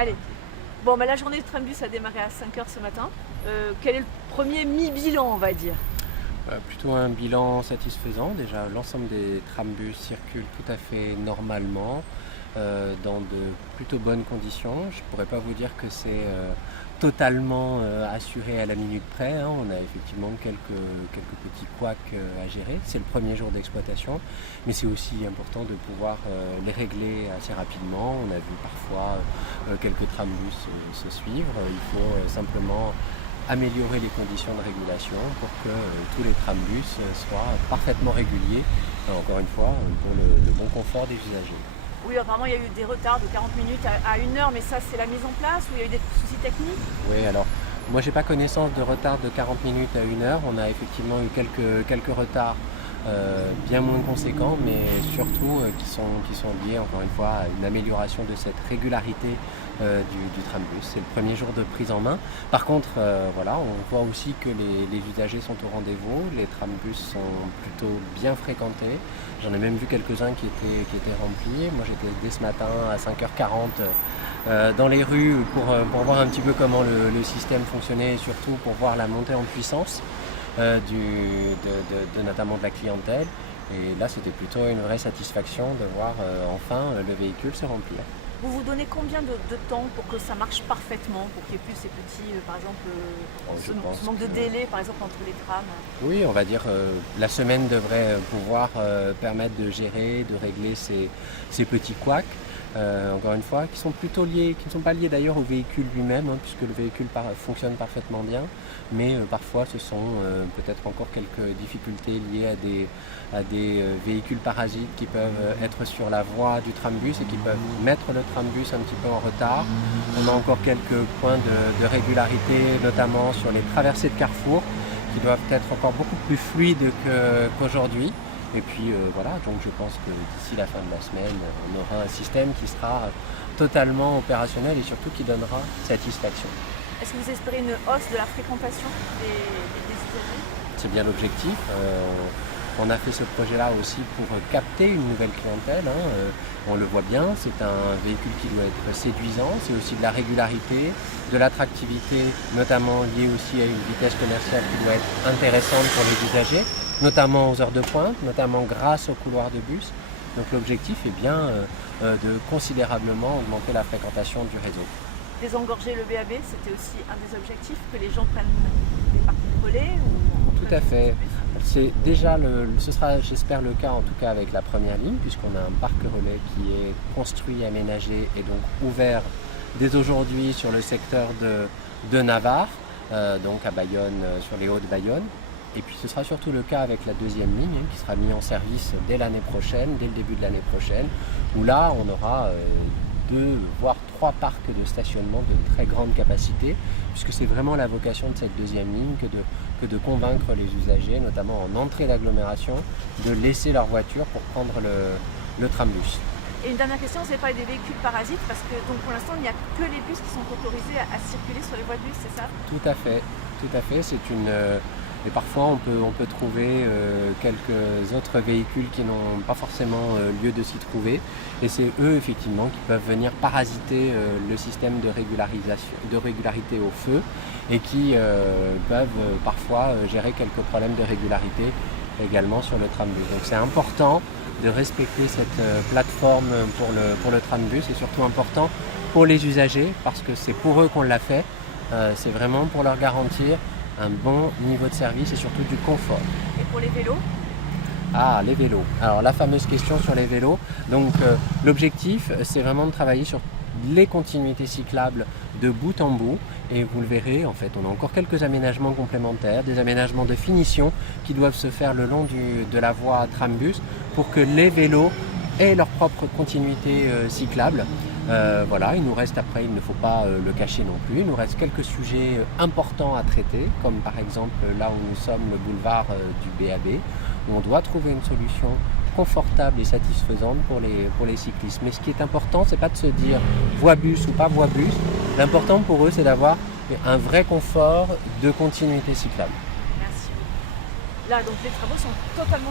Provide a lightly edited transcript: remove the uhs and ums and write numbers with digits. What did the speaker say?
Allez. Bon, la journée de Trambus a démarré à 5 heures ce matin. Quel est le premier mi-bilan, on va dire? Plutôt un bilan satisfaisant. Déjà, l'ensemble des trambus circulent tout à fait normalement, dans de plutôt bonnes conditions. Je ne pourrais pas vous dire que c'est totalement assuré à la minute près, hein. On a effectivement quelques petits couacs à gérer. C'est le premier jour d'exploitation, mais c'est aussi important de pouvoir les régler assez rapidement. On a vu parfois quelques trambus se suivre. Il faut simplement améliorer les conditions de régulation pour que tous les trambus soient parfaitement réguliers, encore une fois, pour le bon confort des usagers. Oui, apparemment il y a eu des retards de 40 minutes à 1 heure, mais ça c'est la mise en place ou il y a eu des soucis techniques? Oui, alors moi j'ai pas connaissance de retard de 40 minutes à 1 heure. On a effectivement eu quelques retards bien moins conséquents, mais surtout qui sont liés encore une fois à une amélioration de cette régularité du trambus. C'est le premier jour de prise en main. Par contre, voilà, on voit aussi que les usagers sont au rendez-vous. Les trambus sont plutôt bien fréquentés. J'en ai même vu quelques-uns qui étaient remplis. Moi j'étais dès ce matin à 5h40 dans les rues pour voir un petit peu comment le système fonctionnait et surtout pour voir la montée en puissance notamment de la clientèle. Et là, c'était plutôt une vraie satisfaction de voir enfin le véhicule se remplir. Vous vous donnez combien de temps pour que ça marche parfaitement, pour qu'il n'y ait plus ces petits, par exemple, ce manque de délai, par exemple, entre les trams? Oui, on va dire la semaine devrait pouvoir permettre de gérer, de régler ces petits couacs. Encore une fois, qui sont plutôt liés, qui ne sont pas liés d'ailleurs au véhicule lui-même, hein, puisque le véhicule fonctionne parfaitement bien, mais parfois ce sont peut-être encore quelques difficultés liées à des véhicules parasites qui peuvent être sur la voie du trambus et qui peuvent mettre le trambus un petit peu en retard. On a encore quelques points de régularité, notamment sur les traversées de carrefour, qui doivent être encore beaucoup plus fluides qu'aujourd'hui. Et puis voilà, donc je pense que d'ici la fin de la semaine, on aura un système qui sera totalement opérationnel et surtout qui donnera satisfaction. Est-ce que vous espérez une hausse de la fréquentation des usagers? C'est bien l'objectif. On a fait ce projet-là aussi pour capter une nouvelle clientèle, hein. On le voit bien, c'est un véhicule qui doit être séduisant, c'est aussi de la régularité, de l'attractivité, notamment liée aussi à une vitesse commerciale qui doit être intéressante pour les usagers, notamment aux heures de pointe, notamment grâce au couloir de bus. Donc l'objectif est bien de considérablement augmenter la fréquentation du réseau. Désengorger le BAB, c'était aussi un des objectifs, que les gens prennent des parties de relais Tout à fait. C'est déjà ce sera, j'espère, le cas en tout cas avec la première ligne, puisqu'on a un parc relais qui est construit, aménagé et donc ouvert dès aujourd'hui sur le secteur de Navarre, donc à Bayonne, sur les Hauts-de-Bayonne. Et puis ce sera surtout le cas avec la deuxième ligne, hein, qui sera mise en service dès l'année prochaine, dès le début de l'année prochaine, où là on aura 2 voire 3 parcs de stationnement de très grande capacité, puisque c'est vraiment la vocation de cette deuxième ligne que de convaincre les usagers, notamment en entrée d'agglomération, de laisser leur voiture pour prendre le trambus. Et une dernière question, c'est pas des véhicules parasites, parce que donc, pour l'instant il n'y a que les bus qui sont autorisés à circuler sur les voies de bus, c'est ça? Tout à fait, tout à fait. Et parfois on peut trouver quelques autres véhicules qui n'ont pas forcément lieu de s'y trouver. Et c'est eux effectivement qui peuvent venir parasiter le système de régularité au feu et qui peuvent parfois gérer quelques problèmes de régularité également sur le trambus. Donc c'est important de respecter cette plateforme pour le trambus et surtout important pour les usagers parce que c'est pour eux qu'on l'a fait. C'est vraiment pour leur garantir un bon niveau de service et surtout du confort. Et pour les vélos? Ah, les vélos. Alors la fameuse question sur les vélos. Donc l'objectif, c'est vraiment de travailler sur les continuités cyclables de bout en bout. Et vous le verrez, en fait, on a encore quelques aménagements complémentaires, des aménagements de finition qui doivent se faire le long de la voie trambus pour que les vélos aient leur propre continuité cyclable. Voilà, il nous reste après, il ne faut pas le cacher non plus, il nous reste quelques sujets importants à traiter, comme par exemple là où nous sommes, le boulevard du BAB, où on doit trouver une solution confortable et satisfaisante pour les cyclistes. Mais ce qui est important, c'est pas de se dire voie bus ou pas voie bus, l'important pour eux c'est d'avoir un vrai confort de continuité cyclable. Merci. Là donc les travaux sont totalement